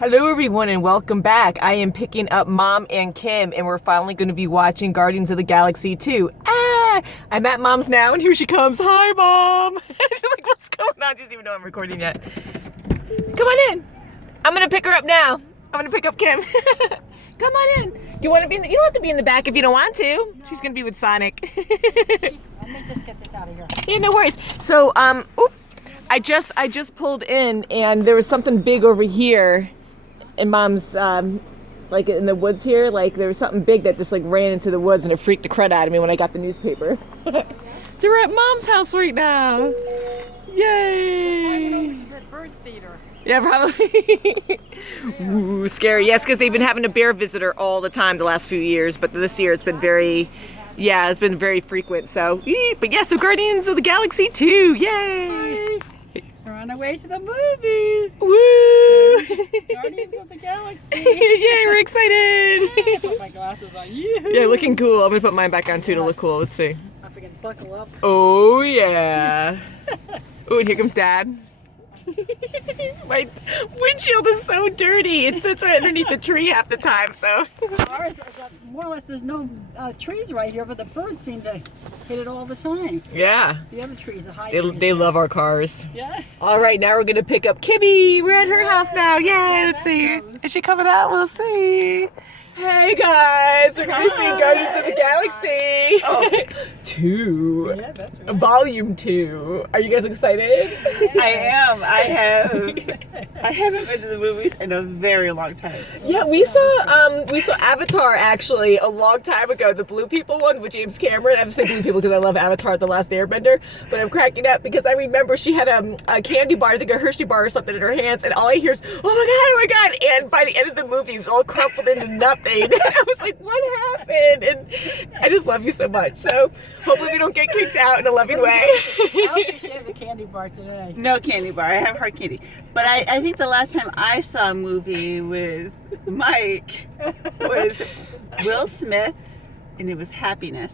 Hello everyone and welcome back. I am picking up Mom and Kim and we're finally going to be watching Guardians of the Galaxy 2. I'm at Mom's now and here she comes. Hi Mom! She's like, what's going on? She doesn't even know I'm recording yet. Come on in. I'm going to pick her up now. I'm going to pick up Kim. Come on in. Do you want to be in the, you don't have to be in the back if you don't want to. No. She's going to be with Sonic. Let me just get this out of here. Yeah, no worries. So, I just pulled in and there was something big over here. In Mom's, like in the woods here, like there was something big that just like ran into the woods and it freaked the crud out of me when I got the newspaper. So we're at Mom's house right now. Yay! Bird feeder. Yeah, probably. Ooh, scary. Yes, because they've been having a bear visitor all the time the last few years, but this year it's been very, it's been very frequent. So, but yeah, so Guardians of the Galaxy 2, yay! We're on our way to the movies. Woo! Guardians of the Galaxy. Yay, we're excited. Put my glasses on you. Yeah, looking cool. I'm gonna put mine back on too to look cool. Let's see. I forget to buckle up. Oh yeah. Oh, and here comes Dad. My windshield is so dirty. It sits right underneath the tree half the time. So. Ours, more or less, there's no trees right here, but the birds seem to hit it all the time. Yeah. The other trees are high. They love our cars. Yeah. All right, now we're gonna pick up Kimmy. We're at her house now. Yay! Let's see. Is she coming out? We'll see. Hey guys, we're going to see Guardians of the Galaxy. Oh. 2. Yeah, that's right. Volume 2. Are you guys excited? I am. I haven't been to the movies in a very long time. Yeah, we saw Avatar actually a long time ago, the Blue People one with James Cameron. I'm saying Blue People because I love Avatar: The Last Airbender, but I'm cracking up because I remember she had a candy bar, I think a Hershey bar or something in her hands, and all I hear is, oh my god, and by the end of the movie it was all crumpled into nothing. And I was like, what happened? And I just love you so much. So hopefully we don't get kicked out in a loving way. I hope you shaved the candy bar today. No candy bar. I have hard candy. But I think the last time I saw a movie with Mike was Will Smith, and it was Happiness.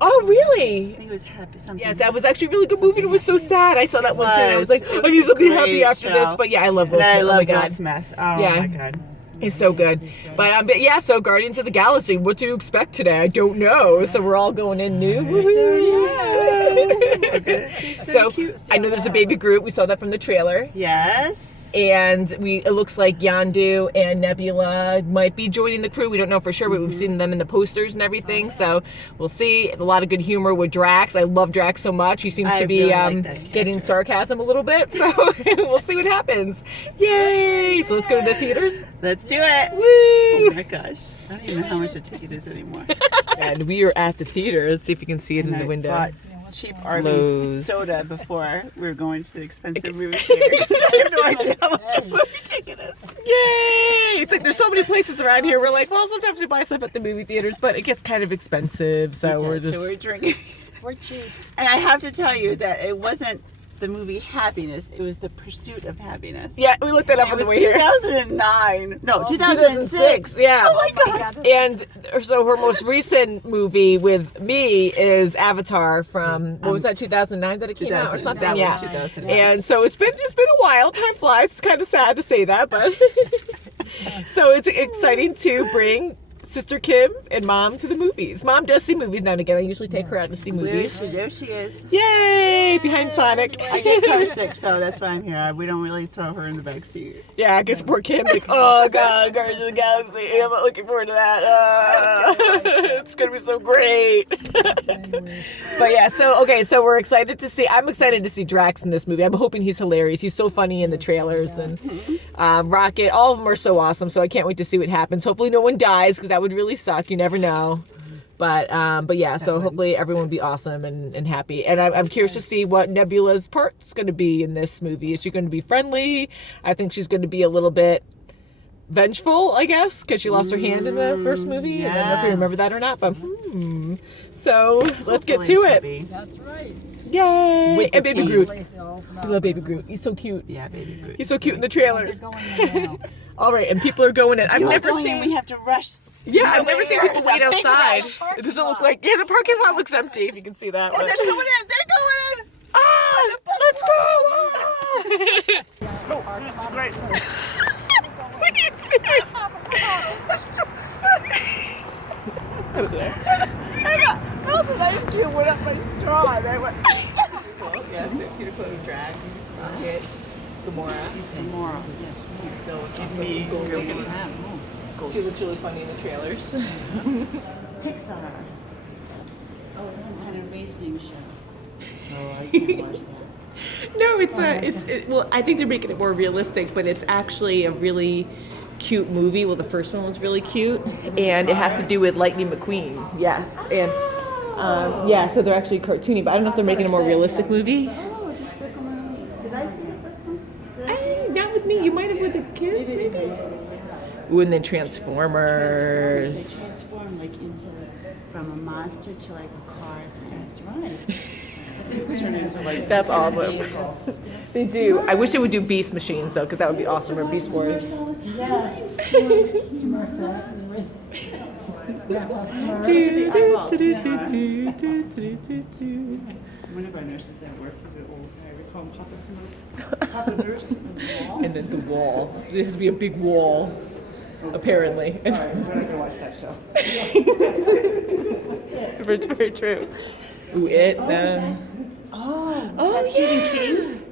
Oh, I really? think it was happy something. Yes, that was actually a really good movie. And it was so sad. I saw that one too. And I was like, It was I need something a happy great after this. show. But yeah, I love Will And Smith. I Oh love my Will God. Smith. Oh Yeah. my God. He's so good. But yeah, so Guardians of the Galaxy, what do you expect today? I don't know. So we're all going in new. So I know there's a baby Groot. We saw that from the trailer. Yes. And it looks like Yondu and Nebula might be joining the crew. We don't know for sure, but we've seen them in the posters and everything. So we'll see. A lot of good humor with Drax. I love Drax so much. He seems to be really like that getting sarcasm a little bit. So we'll see what happens. Yay! So let's go to the theaters. Let's do it. Woo! Oh my gosh. I don't even know how much a ticket is anymore. And we are at the theater. Let's see if you can see it in the window. Bought cheap Arby's Lowe's. soda before we were going to the expensive movie theater because I have no idea how much a movie ticket is. Yay! It's like there's so many places around here. We're like, well, sometimes we buy stuff at the movie theaters, but it gets kind of expensive. So we're just. So we're drinking. We're cheap. And I have to tell you that it wasn't the movie Happiness, it was The Pursuit of Happiness. Yeah, we looked that up It on the was way here. 2009. No, 2006. Yeah. Oh my God. And so her most recent movie with me is Avatar from what was that, 2009 that it came out or something? That Yeah. was 2009. And so it's been a while. Time flies. It's kind of sad to say that, but so it's exciting to bring Sister Kim and Mom to the movies. Mom does see movies now and again. I usually take her out to see movies. There she is. Yay! Behind Sonic. I get car sick, so that's why I'm here. We don't really throw her in the back seat. Yeah, I guess poor Kim like, oh god, Guardians of the Galaxy. I'm not looking forward to that. It's gonna be so great. But yeah, so we're excited to see. I'm excited to see Drax in this movie. I'm hoping he's hilarious. He's so funny in the trailers, and Rocket. All of them are so awesome. So I can't wait to see what happens. Hopefully, no one dies because that would really suck. You never know. But yeah, so hopefully everyone will be awesome and happy. And I'm curious to see what Nebula's part's going to be in this movie. Is she going to be friendly? I think she's going to be a little bit vengeful, I guess, because she lost her hand in the first movie. Yes. I don't know if you remember that or not, but So let's get to it. That's right. Yay! With And the Baby team. Groot. I love Baby Groot. He's so cute. Yeah, baby Groot. He's so cute in the trailers. They're going in now. All right, and people are going in. I've You're never going seen. in, we have to rush. Yeah, I've never seen people wait There's a big outside. rush. It doesn't look like. Yeah, the parking lot looks empty. If you can see that. Oh, but- they're going in. They're going in. Ah, let's go! Ah. Oh, that's great. held an ice cube, went up my straw, and I went. Well, yes, Peter Quill drags Rocket, Gamora. He said, "More." Yes, So Give me Gamora. she looks really funny in the trailers. Pixar. Oh, some kind of racing show. Oh, I can't watch that. No, well, I think they're making it more realistic, but it's actually a really cute movie. Well, the first one was really cute, and it has to do with Lightning McQueen. Yes, and yeah, so they're actually cartoony, but I don't know if they're making a more realistic movie. Oh, just look around. Did I see the first one? Not with me. You might have with the kids, maybe. Ooh, and then Transformers. They transform from a monster to like a car. That's right. That's awesome. They do. I wish they would do Beast Machines though, because that would be awesome. Or Beast Wars. Yes. One of our nurses at work is an old guy. We call him Papa Smoke. Papa Nurse. And then the wall. There has to be a big wall, apparently. All right, we're gonna go watch that show. Very, very true. Ooh, it. Oh, Stephen King?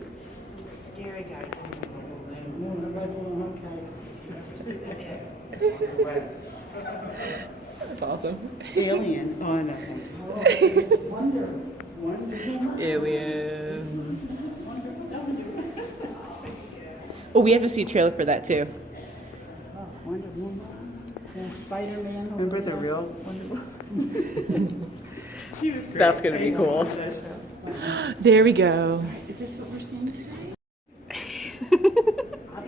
Scary guy. That's awesome. Alien. Oh, no. Wonder Woman. Aliens. Oh, we have to see a trailer for that too. Oh, Wonder Woman. Spider-Man. Remember the real Wonder Woman? She was great. That's gonna be cool. There we go. Is this what we're seeing today?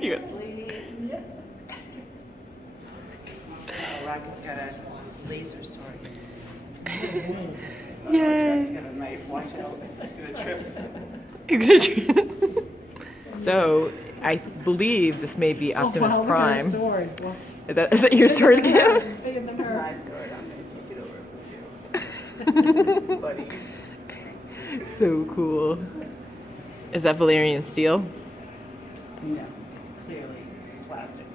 You go. Obviously. Rocket's got a laser sword. Yay. He's got a knife. Watch out. He's gonna trip. So, I believe this may be Optimus Prime. Sword. Is that your sword again? My sword. I'm going to take it over from you. Buddy. So cool. Is that Valerian steel? No, it's clearly plastic.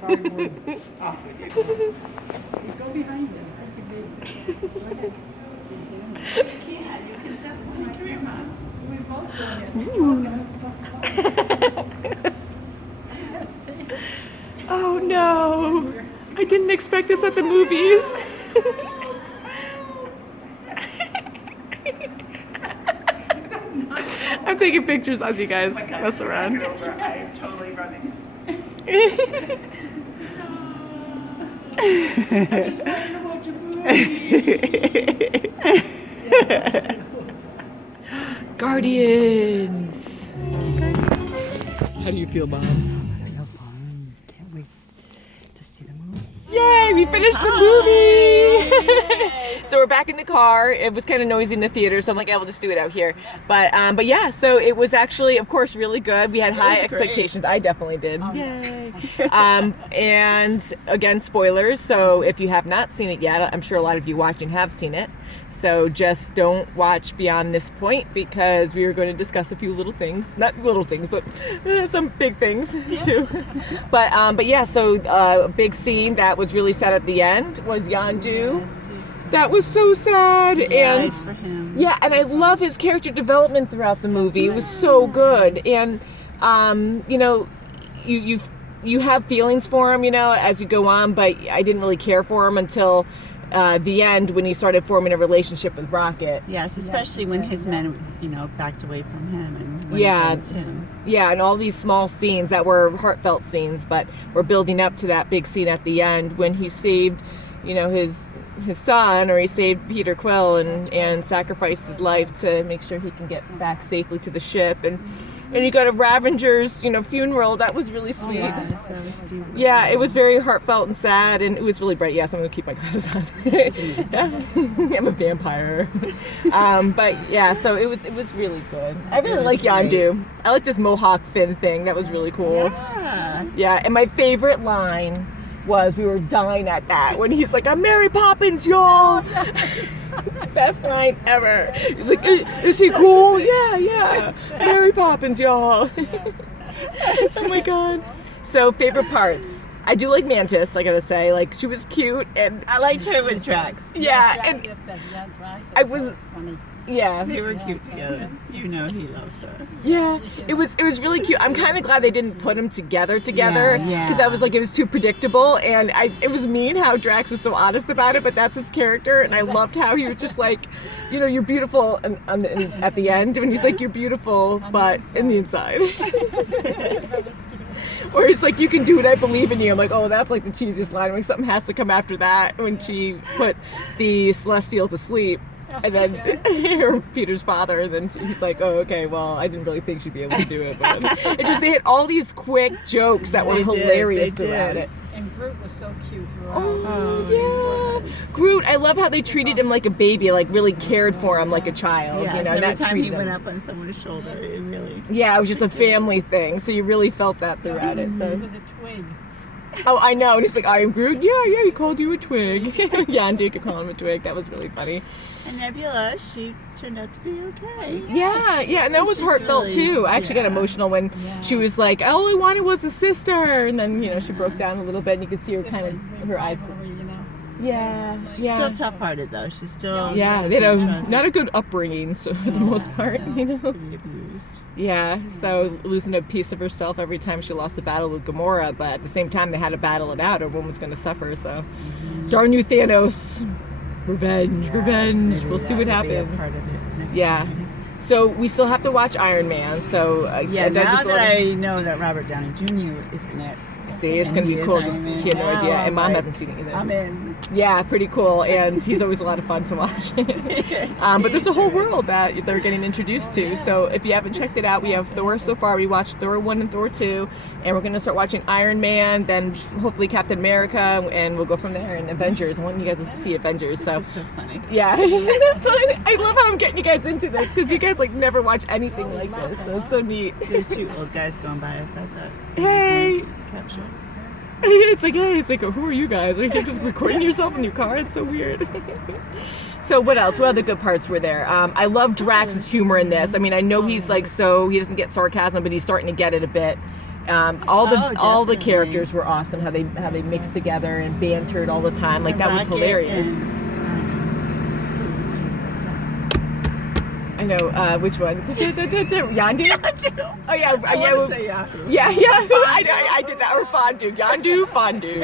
Cardboard. Off with you. Go behind him. You can step on my camera. We both go ahead. Oh no! I didn't expect this at the movies. I'm taking pictures as you guys mess around. I am totally running. I just wanted to watch a movie. Guardians! How do you feel, Mom? I feel fine. Can't wait to see the movie. Yay, we finished the movie! So we're back in the car. It was kind of noisy in the theater, so I'm like, yeah, we'll just do it out here. But yeah, so it was actually, of course, really good. We had high expectations. I definitely did. Yay! And again, spoilers. So if you have not seen it yet, I'm sure a lot of you watching have seen it. So just don't watch beyond this point because we are going to discuss a few little things. Not little things, but some big things too. But yeah, so a big scene that was really sad at the end was Yondu. That was so sad. And for him. yeah, and I love his character development throughout the movie. It was so good. And you know, you have feelings for him, you know, as you go on, but I didn't really care for him until the end when he started forming a relationship with Rocket. Yes, especially when his men, backed away from him and went Yeah. against him. Yeah, and all these small scenes that were heartfelt scenes, but we're building up to that big scene at the end when he saved, his son, or he saved Peter Quill and sacrificed his life to make sure he can get back safely to the ship. And you got a Ravenger's, funeral. That was really sweet. Yes, that was beautiful. Yeah, it was very heartfelt and sad, and it was really bright. Yes, I'm gonna keep my glasses on. I'm a vampire. But yeah, so it was really good. I really like Yondu. I like this Mohawk fin thing. That was really cool. Yeah. Yeah, and my favorite line was, we were dying at that, when he's like, "I'm Mary Poppins, y'all." Best line ever. He's like, is he cool? Yeah. Mary Poppins, y'all. Oh my god. So favorite parts. I do like Mantis, I gotta say. Like, she was cute, and I liked her with Drax. yeah, and I was, funny. yeah. They were cute together. You know he loves her. Yeah, it was really cute. I'm kind of glad they didn't put them together, Yeah. because I was like, it was too predictable, and it was mean how Drax was so honest about it, but that's his character, and I loved how he was just like, you know, you're beautiful, and at the end, when he's like, you're beautiful, but in the inside. Or it's like, you can do it, I believe in you. I'm like, oh, that's like the cheesiest line. Like, something has to come after that when she put the Celestial to sleep. And then her Peter's father, and then he's like, oh, okay, well, I didn't really think she'd be able to do it. But it just, they had all these quick jokes that were hilarious throughout it. And Groot was so cute throughout. Oh, yeah. Groot, I love how they treated him like a baby, like really cared for him like a child. Yeah, you know, every not time he treated went him. up on someone's shoulder, it really... Yeah, it was just a family thing, so you really felt that throughout it. It So. was a twig. Oh, I know. And he's like, I am Groot. Yeah, he called you a twig. Yeah, and Duke could call him a twig. That was really funny. And Nebula, she turned out to be okay. Yeah, and that was She's heartfelt really- too. I actually got yeah. emotional when she was like, all I wanted was a sister. And then, you know, she broke down a little bit, and you could see her kind of, her eyes. Yeah. She's still tough-hearted, though. She's still... Yeah, they had not a good upbringing, so for the most part, you know. pretty abused. Yeah, so losing a piece of herself every time she lost a battle with Gamora, but at the same time they had to battle it out, or one was going to suffer. So, darn you, Thanos! Revenge. Maybe We'll see what that'll be a happens. part of it next Yeah. time. So we still have to watch Iron Man. So Yeah, and then now just that let- I know that Robert Downey Jr. is in it, see, it's and going to he be is cool. Iron Man, She had no now idea, I'm and Mom like, hasn't seen it either. I'm in. Yeah, pretty cool, and he's always a lot of fun to watch. But there's a whole world that they're getting introduced to. So if you haven't checked it out, we have Thor so far. We watched Thor 1 and Thor 2, and we're going to start watching Iron Man, then hopefully Captain America, and we'll go from there. And Avengers. I want you guys to see Avengers. So This is so funny. yeah, I love how I'm getting you guys into this because you guys like never watch anything like this. So it's so neat. There's two old guys going by us. I thought. Hey. Capture us. It's like, hey, it's like, who are you guys? Are you just recording yourself in your car? It's so weird. So what else? What other good parts were there? I love Drax's humor in this. I mean, I know he's like, so he doesn't get sarcasm, but he's starting to get it a bit. All the definitely. characters were awesome. How they mixed together and bantered all the time. Like, And that was Rocket hilarious. I know, which one? Yandu? Oh yeah, I yeah. want to say Yahoo. Yeah. I did that. Or Fondue. Fondue.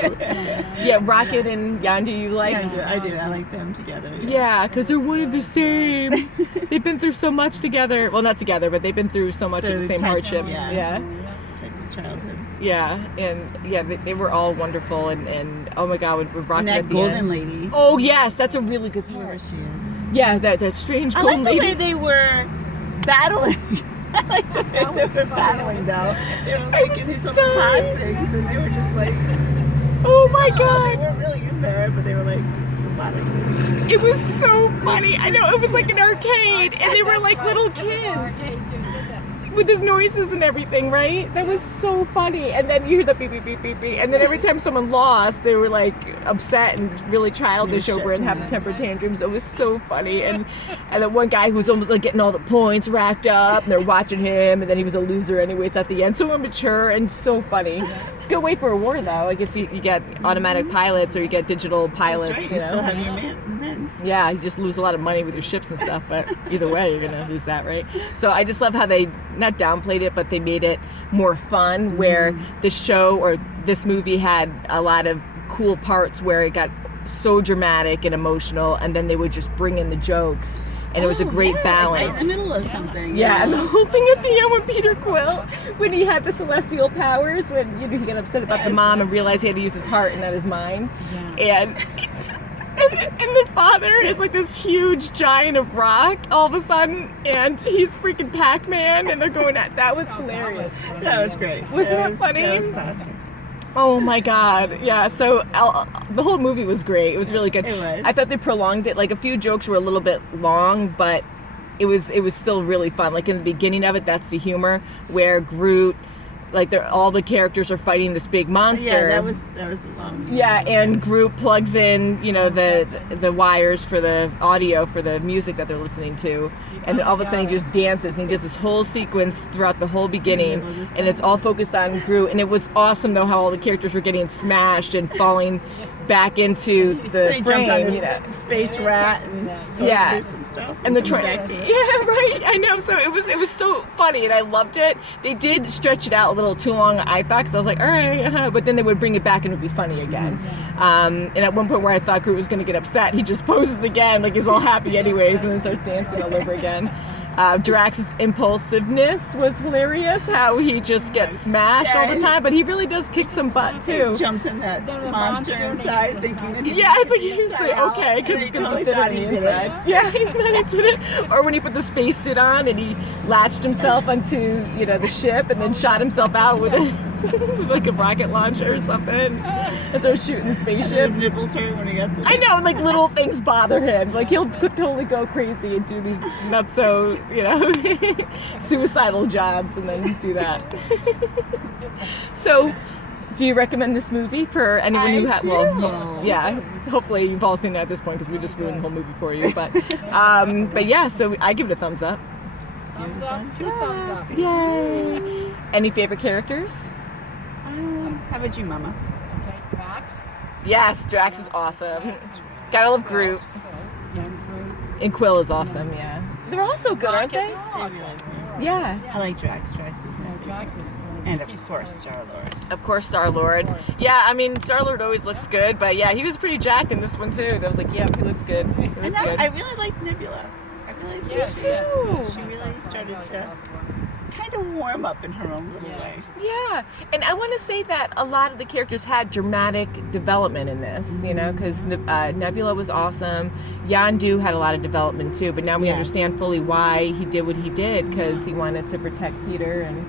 Yeah, Rocket and Yandu, you like? Yeah, I do. I like them together. Yeah, because they're one of the same. They've been through so much together. Well, not together, but they've been through so much of the same hardships. Yeah. Type of childhood. Yeah, and yeah, they were all wonderful. And oh my God, with Rocket And at that the golden end. lady. Oh yes, that's a really good Whoever part. she is. Yeah, that strange I golden like the lady. way they were battling. I like the way they were battling though. They were like in these little pod things and they were just like, Oh my they God. weren't really in there, but they were like robotically. It was so funny. I know, it was like an arcade, and they were like little kids with his noises and everything, right? That was so funny. And then you hear the beep, beep, beep, beep, beep. And then every time someone lost, they were like upset and really childish over it and having temper tantrums. It was so funny. And then one guy who was almost like getting all the points racked up, and they're watching him, and then he was a loser anyways at the end. So immature and so funny. It's a good way for a war, though. I guess you get automatic pilots or you get digital pilots. That's right. You You know? still have your men. Yeah, you just lose a lot of money with your ships and stuff, but either way, you're gonna lose that, right? So I just love how they not downplayed it, but they made it more fun, where the show or this movie had a lot of cool parts where it got so dramatic and emotional, and then they would just bring in the jokes, and it was a great balance. Right in the middle of something. Yeah, and the whole thing at the end when Peter Quill, when he had the celestial powers, when he got upset about the mom and realized he had to use his heart and not his mind, and the father is like this huge giant of rock all of a sudden, and he's freaking Pac-Man, and they're going at that was hilarious. That was great. Wasn't that funny? That was classic. Oh my God, yeah. So the whole movie was great. It was really good. It was. I thought they prolonged it. Like a few jokes were a little bit long, but it was still really fun. Like in the beginning of it, that's the humor where Groot like all the characters are fighting this big monster. Yeah, that was the long. Yeah, and Groot plugs in, you know, the wires for the audio for the music that they're listening to, and then all of a sudden he just dances, and he does this whole sequence throughout the whole beginning, and it's all focused on Groot, and it was awesome though how all the characters were getting smashed and falling back into the He frame, jumps on you know. this space rat and goes Yeah. through some stuff. And the comes train, back to it. yeah, right. I know. So it was so funny, and I loved it. They did stretch it out a little too long, I thought, because I was like, all right, but then they would bring it back and it would be funny again. And at one point where I thought Groot was going to get upset, he just poses again, like he's all happy anyways, and then starts dancing all over again. Drax's impulsiveness was hilarious. How he just gets smashed all the time, but he really does kick some butt too. He jumps in that monster inside, thinking that he's Yeah, it's like he's like, okay, because he's gonna fit on the inside. Yeah, and then he did it. Or when he put the spacesuit on and he latched himself onto, you know, the ship and then shot himself out with it. With like a rocket launcher or something, and started shooting the spaceship. His nipples hurt when he got this. I know, like little things bother him. Like he'll totally go crazy and do these not so, you know, suicidal jobs and then do that. So, do you recommend this movie for anyone who had? Well, yeah. Hopefully you've all seen it at this point because we just ruined the whole movie for you. But yeah. So I give it a thumbs up. Thumbs up, 2 thumbs up. Yay! Any favorite characters? How about you, Mama? Okay, Drax. Yes, Drax is awesome. Gotta love Groot. Young Groot. And Quill is awesome, yeah. They're all so good, aren't they? Yeah. I like Drax. Drax is my No, favorite. Drax is And of course, Star-Lord. Of course, Star-Lord. Yeah, I mean, Star-Lord always looks good, but yeah, he was pretty jacked in this one too. I was like, yeah, he looks good. He And looks good. I really liked Nebula. I really liked Yes, her yes, too. yes. She really started to kind of warm up in her own little way. Yeah, and I want to say that a lot of the characters had dramatic development in this, you know, because Nebula was awesome. Yondu had a lot of development too, but now we understand fully why he did what he did, because he wanted to protect Peter, and,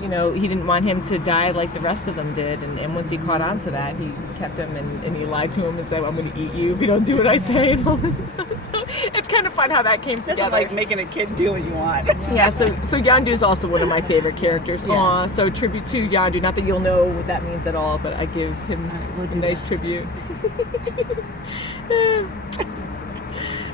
you know, he didn't want him to die like the rest of them did. And once he caught on to that, he kept him and he lied to him and said, I'm going to eat you if you don't do what I say and all this stuff. So it's kind of fun how that came It's together. like making a kid do what you want. Yeah, so Yondu is also one of my favorite characters. Yeah. Aw, so tribute to Yondu. Not that you'll know what that means at all, but I give him we'll a do nice that. tribute.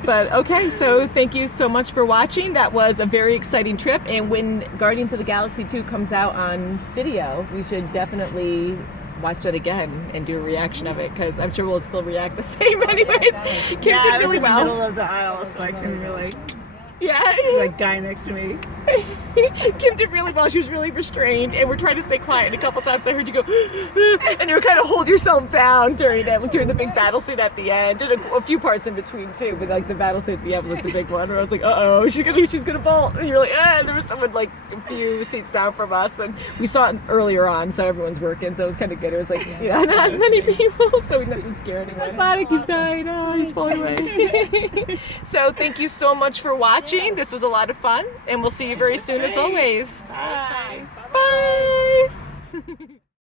But okay, so thank you so much for watching. That was a very exciting trip, and when Guardians of the Galaxy 2 comes out on video, we should definitely watch it again and do a reaction of it, because I'm sure we'll still react the same anyways. Kim Yeah, did I was really in the well. middle of the aisle, so I couldn't really. Yeah. Like guy next to me. Kim did really well. She was really restrained, and we're trying to stay quiet. And a couple times I heard you go, and you were kind of hold yourself down during the big battle scene at the end, and a few parts in between too. But like the battle scene at the end was like the big one where I was like, uh-oh, she's gonna bolt. And you're like, there was someone like a few seats down from us, and we saw it earlier on, so everyone's working, so it was kind of good. It was like, you know, not as many people, so we didn't have to scare anyone. Sonic, he's dying. Oh, he's falling away. So thank you so much for watching. This was a lot of fun, and we'll see you very soon as always. Bye. Bye.